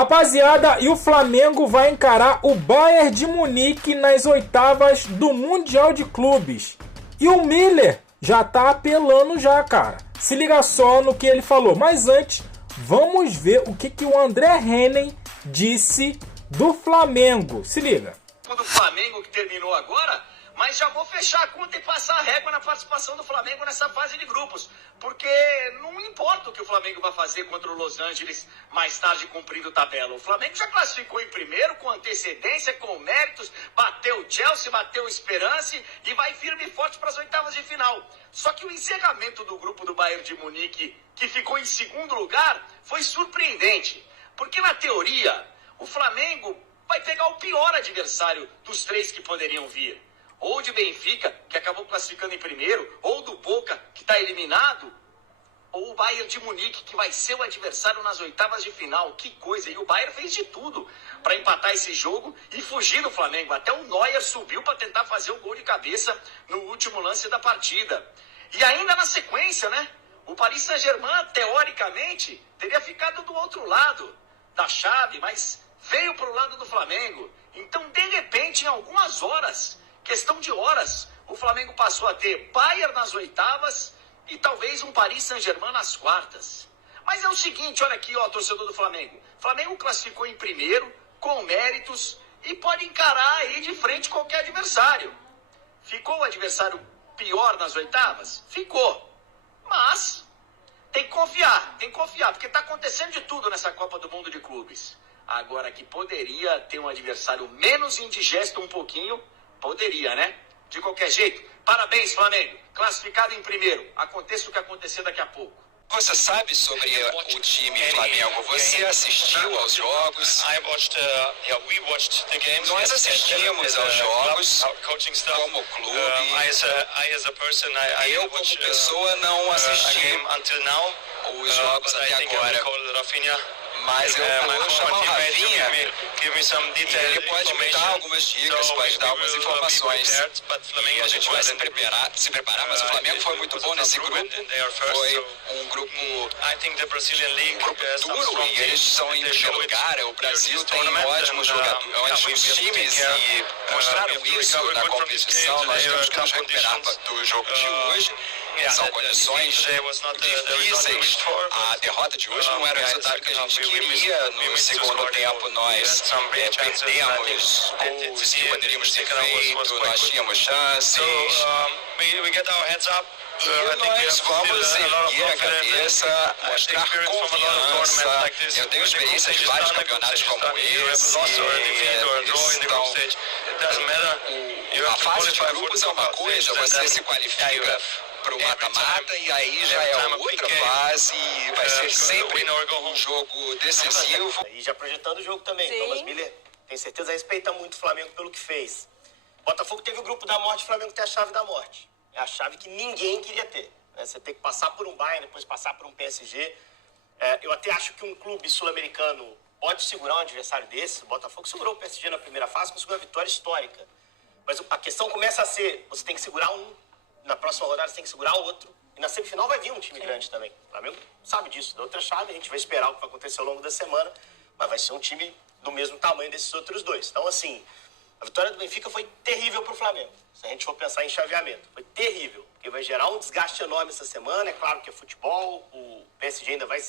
Rapaziada, e o Flamengo vai encarar o Bayern de Munique nas oitavas do Mundial de Clubes. E o Miller já tá apelando já, cara. Se liga só no que ele falou. Mas antes, vamos ver o que o André Henning disse do Flamengo. Se liga. Do Flamengo que terminou agora, mas já vou fechar a conta e passar a régua na participação do Flamengo nessa fase de grupos, porque não importa o que o Flamengo vai fazer contra o Los Angeles mais tarde cumprindo tabela. O Flamengo já classificou em primeiro, com antecedência, com méritos, bateu o Chelsea, bateu o Esperance e vai firme e forte para as oitavas de final. Só que o encerramento do grupo do Bayern de Munique, que ficou em segundo lugar, foi surpreendente, porque na teoria o Flamengo vai pegar o pior adversário dos três que poderiam vir. Ou de Benfica, que acabou classificando em primeiro, ou do Boca, que está eliminado, ou o Bayern de Munique, que vai ser o adversário nas oitavas de final. Que coisa! E o Bayern fez de tudo para empatar esse jogo e fugir do Flamengo. Até o Neuer subiu para tentar fazer o gol de cabeça no último lance da partida. E ainda na sequência, né? O Paris Saint-Germain, teoricamente, teria ficado do outro lado da chave, mas veio para o lado do Flamengo. Então, de repente, em algumas horas, questão de horas, o Flamengo passou a ter Bayern nas oitavas e talvez um Paris Saint-Germain nas quartas. Mas é o seguinte, olha aqui, ó, torcedor do Flamengo. O Flamengo classificou em primeiro, com méritos, e pode encarar aí de frente qualquer adversário. Ficou o adversário pior nas oitavas? Ficou. Mas tem que confiar, porque está acontecendo de tudo nessa Copa do Mundo de Clubes. Agora, que poderia ter um adversário menos indigesto um pouquinho, poderia, né? De qualquer jeito, parabéns, Flamengo. Classificado em primeiro. Aconteça o que acontecer daqui a pouco. Você sabe sobre o time Flamengo? Você assistiu aos jogos? Nós assistimos aos jogos como clube. Eu, como pessoa, não assisti os jogos até agora. Mas eu vou chamar o Rafinha e ele pode me dar algumas dicas, pode dar algumas informações. E a gente vai se preparar, mas o Flamengo foi muito bom nesse grupo. Foi um grupo duro e eles estão em primeiro lugar. O Brasil tem ótimos jogadores, ótimos times e mostraram isso na competição. Nós temos que nos recuperar do jogo de hoje. São condições difíceis. A derrota de hoje não era o resultado que a gente queria. No segundo tempo nós perdemos gols que poderíamos ter feito, nós tínhamos chances. E nós vamos erguer a cabeça, mostrar confiança. Eu tenho experiência de vários campeonatos como esse. Então, a fase de grupos é uma coisa, você se qualifica para o mata-mata e aí já é outra fase e vai ser sempre um jogo decisivo. E já projetando o jogo também. Thomas Miller, tenho certeza, respeita muito o Flamengo pelo que fez. Botafogo teve o grupo da morte, o Flamengo tem a chave da morte. É a chave que ninguém queria ter. Né? Você tem que passar por um Bayern, depois passar por um PSG. Eu até acho que um clube sul-americano pode segurar um adversário desse. O Botafogo segurou o PSG na primeira fase, conseguiu uma vitória histórica. Mas a questão começa a ser, você tem que segurar um, na próxima rodada você tem que segurar o outro. E na semifinal vai vir um time grande também. O Flamengo sabe disso. Da outra chave, a gente vai esperar o que vai acontecer ao longo da semana, mas vai ser um time do mesmo tamanho desses outros dois. Então, assim, a vitória do Benfica foi terrível para o Flamengo. Se a gente for pensar em chaveamento, foi terrível. Porque vai gerar um desgaste enorme essa semana. É claro que é futebol, o PSG ainda vai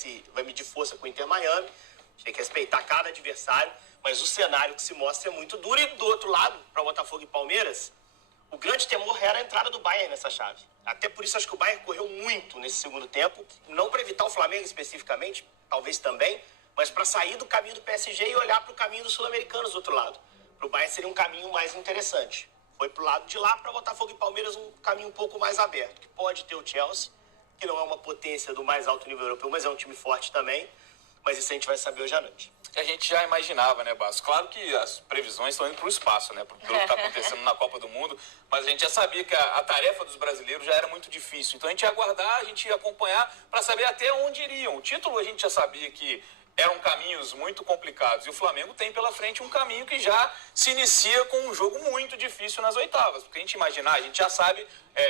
medir força com o Inter Miami. A gente tem que respeitar cada adversário. Mas o cenário que se mostra é muito duro. E do outro lado, para Botafogo e Palmeiras, o grande temor era a entrada do Bayern nessa chave. Até por isso acho que o Bayern correu muito nesse segundo tempo. Não para evitar o Flamengo especificamente, talvez também, mas para sair do caminho do PSG e olhar para o caminho dos sul-americanos do outro lado. Para o Bayern seria um caminho mais interessante. Foi para o lado de lá, para Botafogo e Palmeiras, um caminho um pouco mais aberto. Que pode ter o Chelsea, que não é uma potência do mais alto nível europeu, mas é um time forte também. Mas isso a gente vai saber hoje à noite. A gente já imaginava, né, Basso? Claro que as previsões estão indo para o espaço, né? Pelo que está acontecendo na Copa do Mundo. Mas a gente já sabia que a tarefa dos brasileiros já era muito difícil. Então a gente ia aguardar, a gente ia acompanhar para saber até onde iriam. O título a gente já sabia que eram caminhos muito complicados. E o Flamengo tem pela frente um caminho que já se inicia com um jogo muito difícil nas oitavas. Porque a gente imaginar, a gente já sabe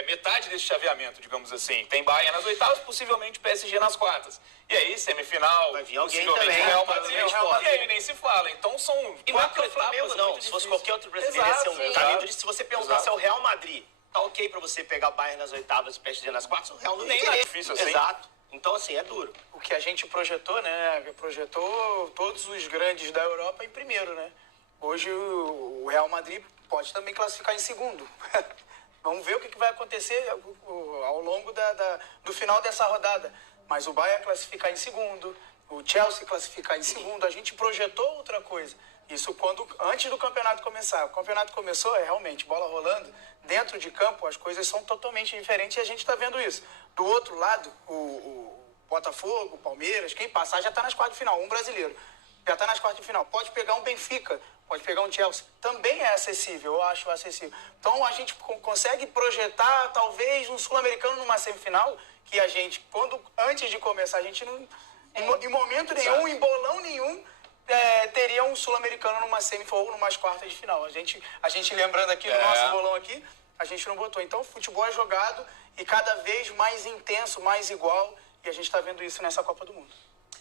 metade desse chaveamento, digamos assim. Tem Bayern nas oitavas, possivelmente PSG nas quartas. E aí, semifinal, vai vir alguém possivelmente também, Real Madrid, e aí nem se fala. Então são e não é quatro pro Flamengo, etapas não. muito Se fosse difíceis. qualquer outro brasileiro, ia ser um Exato, caminho exato. de... Se você perguntar se é o Real Madrid, tá ok pra você pegar o Bayern nas oitavas e o PSG nas quartas, o Real não Nem queria. é difícil assim. Exato. Então, assim, é duro. O que a gente projetou, né? Projetou todos os grandes da Europa em primeiro, né? Hoje o Real Madrid pode também classificar em segundo. Vamos ver o que vai acontecer ao longo do final dessa rodada. Mas o Bayern classificar em segundo, o Chelsea classificar em segundo. A gente projetou outra coisa. Isso antes do campeonato começar. O campeonato começou, realmente, bola rolando. Dentro de campo, as coisas são totalmente diferentes e a gente está vendo isso. Do outro lado, o Botafogo, o Palmeiras, quem passar já está nas quartas de final. Um brasileiro já está nas quartas de final. Pode pegar um Benfica, pode pegar um Chelsea. Também é acessível, eu acho acessível. Então a gente consegue projetar talvez um sul-americano numa semifinal que a gente, antes de começar, a gente não... Em momento nenhum, em bolão nenhum, teria um sul-americano numa semifinal ou numas quartas de final. A gente lembrando aqui do nosso bolão aqui, a gente não botou. Então o futebol é jogado e cada vez mais intenso, mais igual. E a gente está vendo isso nessa Copa do Mundo.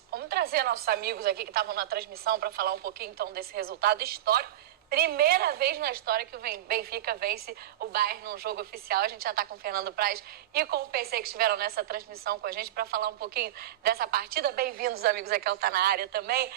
Vamos trazer nossos amigos aqui que estavam na transmissão para falar um pouquinho então desse resultado histórico. Primeira vez na história que o Benfica vence o Bayern num jogo oficial. A gente já está com o Fernando Praz e com o PC que estiveram nessa transmissão com a gente para falar um pouquinho dessa partida. Bem-vindos, amigos, aqui está na área também.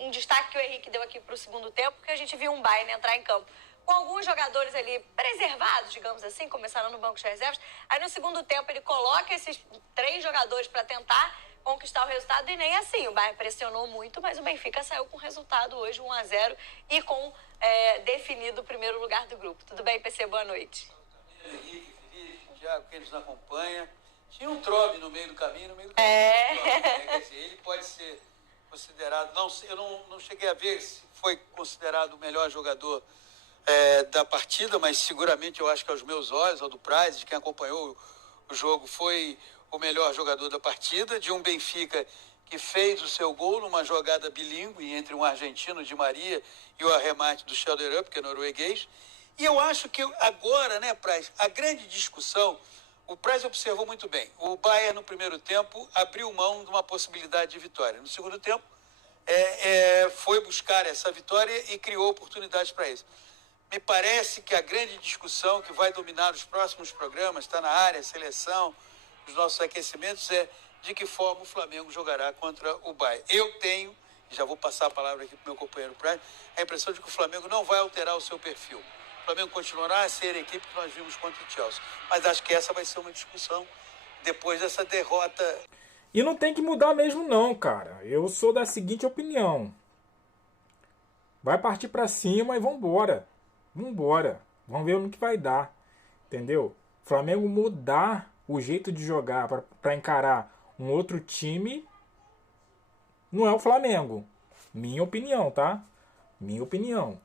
Um destaque que o Henrique deu aqui para o segundo tempo, que a gente viu um Bayern entrar em campo com alguns jogadores ali preservados, digamos assim, começaram no banco de reservas. Aí no segundo tempo ele coloca esses 3 jogadores para tentar conquistar o resultado e nem assim. O Bayern pressionou muito, mas o Benfica saiu com o resultado hoje, 1-0 e com definido o primeiro lugar do grupo. Tudo bem, PC? Boa noite. Henrique, Felipe, Thiago, que nos acompanha. Tinha um Trome no meio do caminho, Quer dizer, ele pode ser considerado... eu não cheguei a ver se foi considerado o melhor jogador da partida, mas seguramente eu acho que aos meus olhos, ao do Praz, de quem acompanhou o jogo, foi o melhor jogador da partida, de um Benfica que fez o seu gol numa jogada bilíngue entre um argentino, Di Maria, e o arremate do Schelderup, que é norueguês. E eu acho que agora, né, Praz, a grande discussão, o Praz observou muito bem, o Bayern no primeiro tempo abriu mão de uma possibilidade de vitória. No segundo tempo, foi buscar essa vitória e criou oportunidades para isso. Me parece que a grande discussão que vai dominar os próximos programas, está na área, seleção, os nossos aquecimentos, é de que forma o Flamengo jogará contra o Bayern. Eu tenho, já vou passar a palavra aqui para o meu companheiro Praz, a impressão de que o Flamengo não vai alterar o seu perfil. O Flamengo continuará a ser a equipe que nós vimos contra o Chelsea. Mas acho que essa vai ser uma discussão depois dessa derrota. E não tem que mudar mesmo não, cara. Eu sou da seguinte opinião. Vai partir para cima e vambora. Vambora. Vamos ver no que vai dar. Entendeu? O Flamengo mudar o jeito de jogar para encarar um outro time não é o Flamengo. Minha opinião, tá? Minha opinião.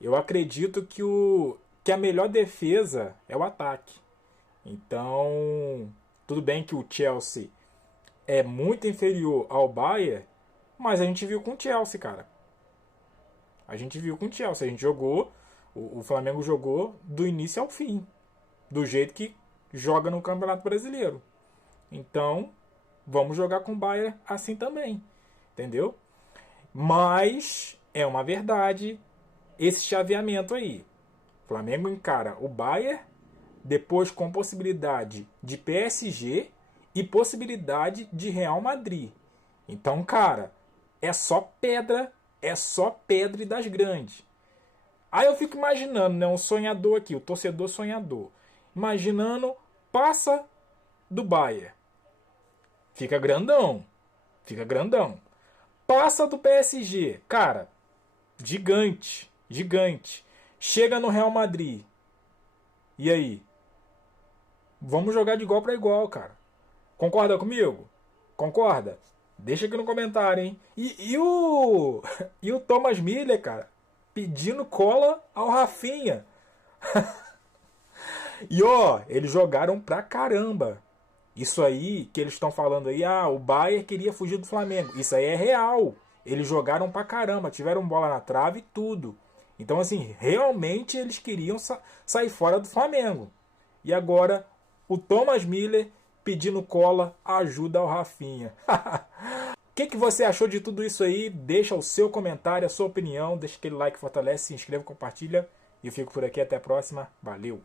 Eu acredito que a melhor defesa é o ataque. Então, tudo bem que o Chelsea é muito inferior ao Bayern, mas a gente viu com o Chelsea, cara. A gente viu com o Chelsea. A gente jogou, o Flamengo jogou do início ao fim. Do jeito que joga no Campeonato Brasileiro. Então, vamos jogar com o Bayern assim também. Entendeu? Mas é uma verdade esse chaveamento aí. O Flamengo encara o Bayern, depois com possibilidade de PSG e possibilidade de Real Madrid. Então, cara, é só pedra e das grandes. Aí eu fico imaginando, né, um sonhador aqui, o torcedor sonhador. Imaginando, passa do Bayern. Fica grandão. Passa do PSG. Cara, gigante. Chega no Real Madrid. E aí? Vamos jogar de igual para igual, cara. Concorda comigo? Concorda? Deixa aqui no comentário, hein? E o Thomas Müller, cara, pedindo cola ao Rafinha. E ó, eles jogaram pra caramba. Isso aí que eles estão falando aí, o Bayern queria fugir do Flamengo. Isso aí é real. Eles jogaram pra caramba, tiveram bola na trave e tudo. Então, assim, realmente eles queriam sair fora do Flamengo. E agora, o Thomas Müller pedindo cola ajuda ao Rafinha. O que você achou de tudo isso aí? Deixa o seu comentário, a sua opinião. Deixa aquele like, fortalece, se inscreva, compartilha. E eu fico por aqui. Até a próxima. Valeu!